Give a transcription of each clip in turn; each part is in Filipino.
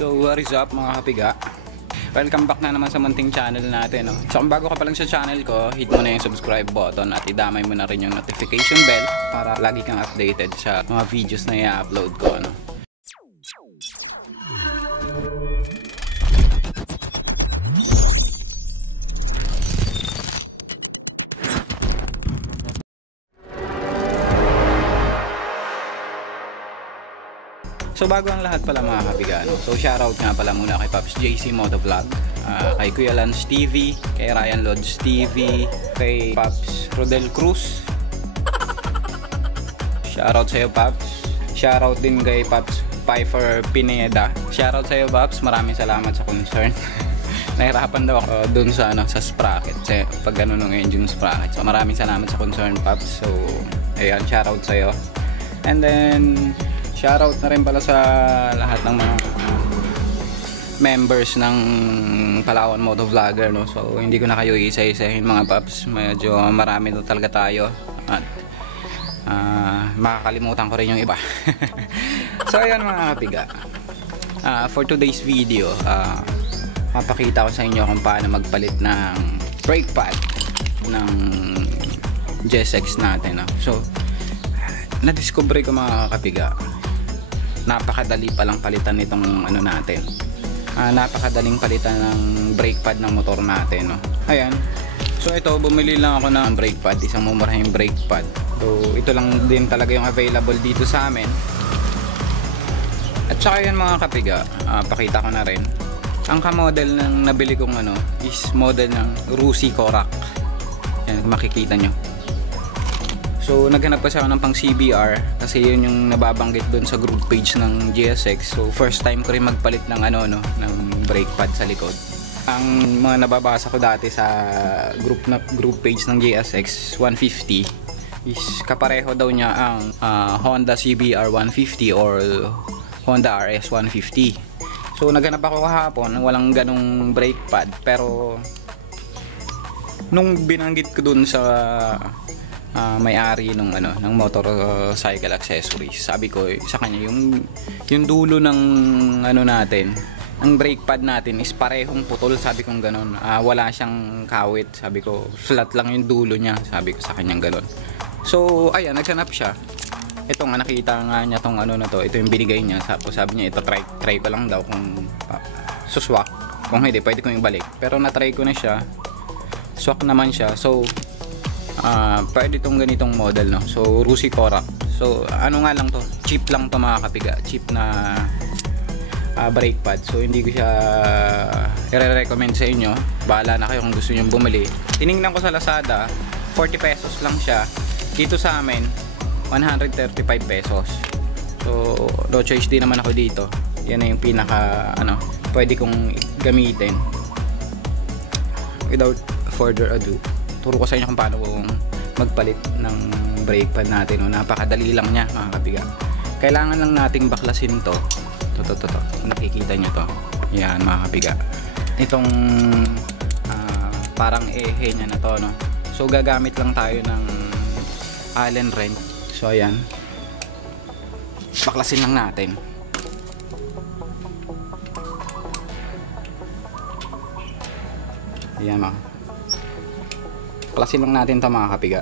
So what is up mga kapiga? Welcome back na naman sa munting channel natin, no? So kung bago ka pa lang sa channel ko, hit mo na yung subscribe button at idamay mo na rin yung notification bell para lagi kang updated sa mga videos na i-upload ko, no? So bago ang lahat pala mga kapiga, no? So shoutout nga pala muna kay Pops JC Motovlog, kay Kuya Lance TV, kay Ryan Lodge TV, kay Pops Rodel Cruz. Shoutout sa iyo Pops. Shoutout din kay Pops Piper Pineda. Shoutout sa iyo Pops, maraming salamat sa concern. Nahirapan daw ako dun sa sa sprocket, sa pag ano ng engine sprocket. So maraming salamat sa concern Pops. So ayan, shoutout sa iyo. And then shoutout na rin pala sa lahat ng mga members ng Palawan Motovlogger, no? So hindi ko na kayo isa-isahin mga paps, medyo marami na talaga tayo at makakalimutan ko rin yung iba. So ayan mga kapiga, for today's video, papakita ko sa inyo kung paano magpalit ng brake pad ng GSX natin, no? So na-discover ko mga kapiga, napakadali palang palitan nitong ano natin, napakadaling palitan ng brake pad ng motor natin, no? Ayan, so ito, bumili lang ako ng brake pad, isang mumurahing brake pad. So ito lang din talaga yung available dito sa amin. At saka yan mga kapiga, pakita ko na rin ang ka-model ng nabili kong ano is model ng Rusi Korak. Yan, makikita nyo. So naghanap kasi ako ng pang CBR kasi yun yung nababanggit doon sa group page ng GSX. So first time ko rin magpalit ng ano, no, ng brake pad sa likod. Ang mga nababasa ko dati sa group page ng GSX 150 is kapareho daw niya ang Honda CBR 150 or Honda RS 150. So naghanap ako kahapon, walang ganong brake pad, pero nung binanggit ko doon sa may-ari nung ano ng motorcycle accessories, sabi ko sa kanya yung dulo ng ano natin, ang brake pad natin is parehong putol, sabi kong ganon. Wala siyang kawit, sabi ko flat lang yung dulo niya, sabi ko sa kanya ganon. So ayan, naghanap siya. Ito nga, nakita nga niya tong ano na to, ito yung binigay niya. Sabi niya ito, try ko lang daw kung suswak, kung hindi pwede kong ibalik, pero na-try ko na siya, swak naman siya. So pwede itong ganitong model, no? So Rusi Korak. So ano nga lang to, cheap lang to mga kapiga, cheap na brake pad. So hindi ko siya i-recommend sa inyo, bahala na kayo kung gusto nyo bumili. Tinignan ko sa Lazada, 40 pesos lang siya. Dito sa amin 135 pesos. So no choice din naman ako dito. Yan na yung pinaka ano pwede kong gamitin. Without further ado, turo ko sa inyo kung paano magpalit ng brake pad natin, no? Napakadali lang niya mga kapiga. Kailangan lang nating baklasin to. Nakikita nyo to. Yan mga kapiga. Itong parang ehe nya na to, no? So gagamit lang tayo ng Allen wrench. So ayan, baklasin lang natin. Ayan mga, baklasin lang natin ito mga kapiga.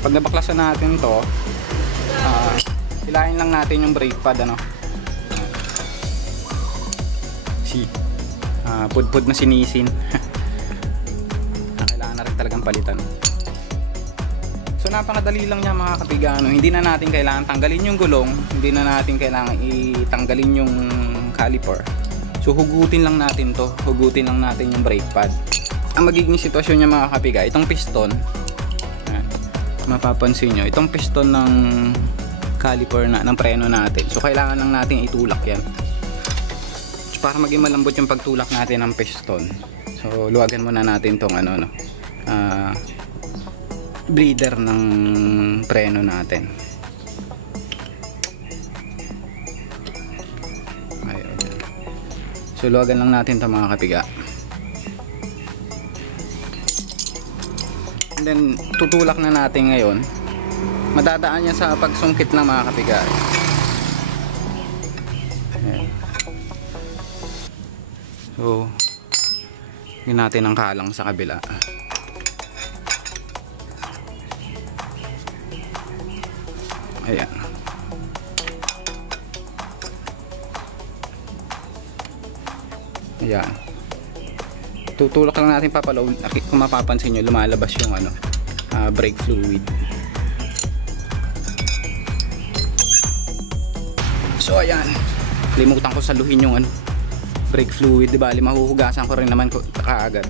Pag nabaklasan natin to, hilahin lang natin yung brake pad, ano. Pudpud na sinisin. Kailangan na rin talagang palitan. So napakadali lang niya mga kapiga, no? Hindi na natin kailangan tanggalin yung gulong, hindi na natin kailangan itanggalin yung caliper. So hugutin lang natin to, hugutin lang natin yung brake pad. Ang magiging sitwasyon niya mga kapiga, itong piston, mapapansin nyo, itong piston ng caliper ng preno natin. So kailangan lang natin itulak yan. So, para maging malambot yung pagtulak natin ng piston, so luwagan muna natin tong ano, no, bleeder ng preno natin. Ayun. So luwagan lang natin ito mga kapiga. And then tutulak na natin ngayon. Madadaan niya sa pagsungkit ng mga kapiga. Ayan. So yun natin ang kalang sa kabila. Ayan. Ayan. Tutulak lang natin papalaw. Kung mapapansin nyo, lumalabas yung brake fluid. So ayan, limutan ko saluhin yung brake fluid, diba? Mahuhugasan ko rin naman kaagad.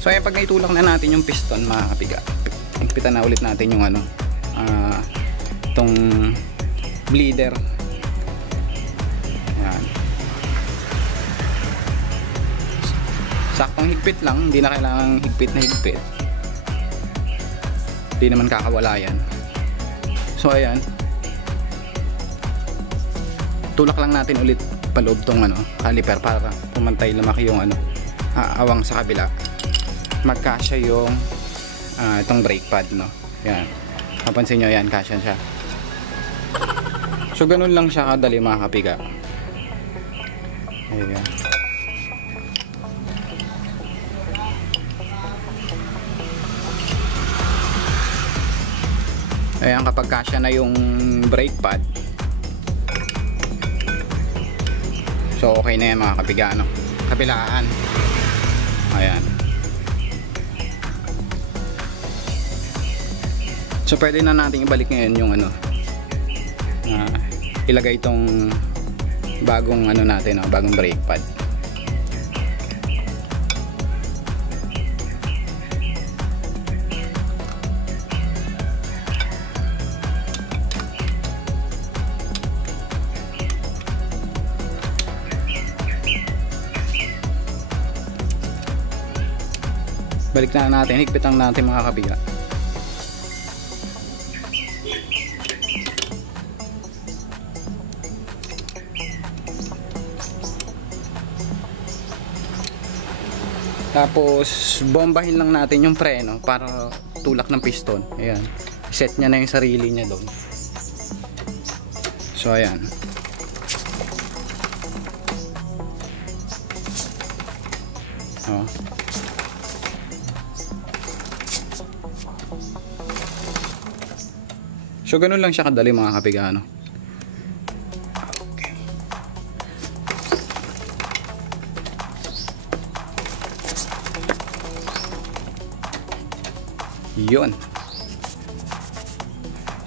So ayan, pag naitulak na natin yung piston mga kapiga, higpitan na ulit natin yung itong bleeder. Ayan. Saktong higpit lang, hindi na kailangan higpit na higpit. Hindi naman kakawala yan. So ayan, tulak lang natin ulit paloob tong caliper para pumantay lumaki yung awang sa kabila. Magkasya yung itong brake pad, no. Yan. Mapansin nyo yan, kasya siya. So ganun lang siya kadali mga kapiga. Ayan. Ayan, kapag kasya na yung brake pad, so okay na yan mga kapiga, kabilaan. Ayan. So pwede na natin ibalik ngayon yung ilagay itong bagong natin, bagong brake pad. Balik na natin, higpitan natin mga kapiga. Tapos bombahin lang natin yung preno para tulak ng piston. Ayan. Set niya na yung sarili niya doon. So ayan. Oh. So ganun lang siya kadali mga kapiga, Okay. Yun.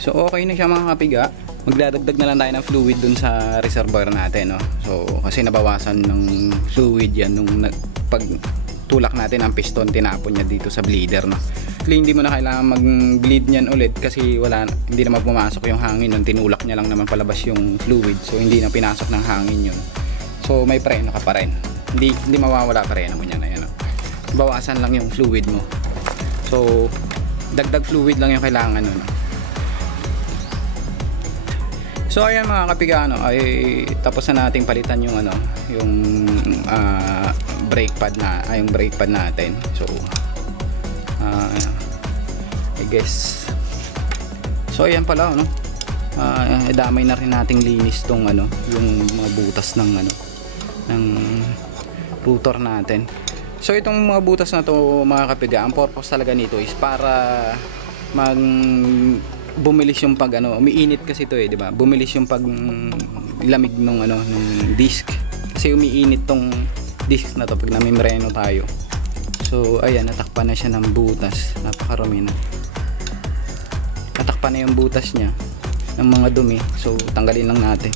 So okay na siya mga kapiga. Magdadagdag na lang tayo ng fluid dun sa reservoir natin, So kasi nabawasan ng fluid yan nung pag tulak natin ang piston, tinapon niya dito sa bleeder, Hindi mo na kailangan mag-bleed niyan ulit kasi hindi naman pumasok yung hangin nung tinulak niya lang naman palabas yung fluid. So hindi na pinasok ng hangin yun. So may preno ka pa rin. Hindi mawawala preno mo niyan, ayan. Bawasan lang yung fluid mo. So dagdag fluid lang yung kailangan So ayan mga kapiga, ay tapos na nating palitan yung yung brake pad yung brake pad natin. So I guess. So ayan pala, damay na rin nating linis tong yung mga butas ng ng rotor natin. So itong mga butas na to mga kapiga, ang purpose talaga nito is para bumilis yung pag umiinit kasi ito di ba? Bumilis yung pag lamig nung nung disc. Kasi umiinit tong disc na to pag namimreno tayo. So ayan, natakpan na siya ng butas. Napakarami na. Natakpan na yung butas niya ng mga dumi. So tanggalin lang natin.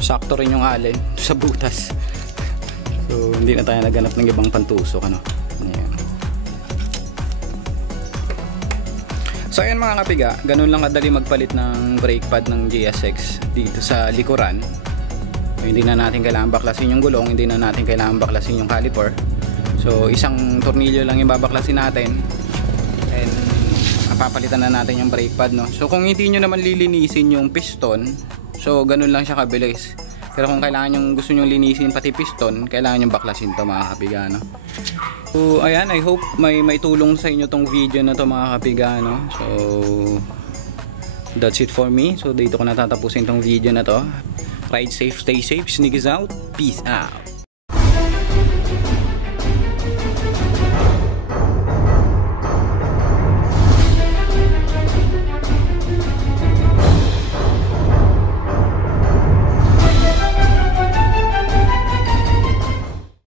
Sakto rin yung allen sa butas. So hindi na tayo naghanap ng ibang pantusok, Ayan. So ayan mga kapiga, ganun lang kadali magpalit ng brake pad ng GSX dito sa likuran. So, hindi na natin kailangan baklasin yung gulong, hindi na natin kailangan baklasin yung caliper. So isang tornilyo lang yung babaklasin natin and papalitan na natin yung brake pad, So kung hindi nyo naman lilinisin yung piston, so ganun lang siya kabilis. Pero kung kailangan yung gusto nyo linisin pati piston, kailangan yung baklasin to mga kapigano. So ayan, I hope may tulong sa inyo tong video na to mga kapigano. So that's it for me. So dito ko natatapusin tong video na to. Ride safe, stay safe, sneak is out, peace out.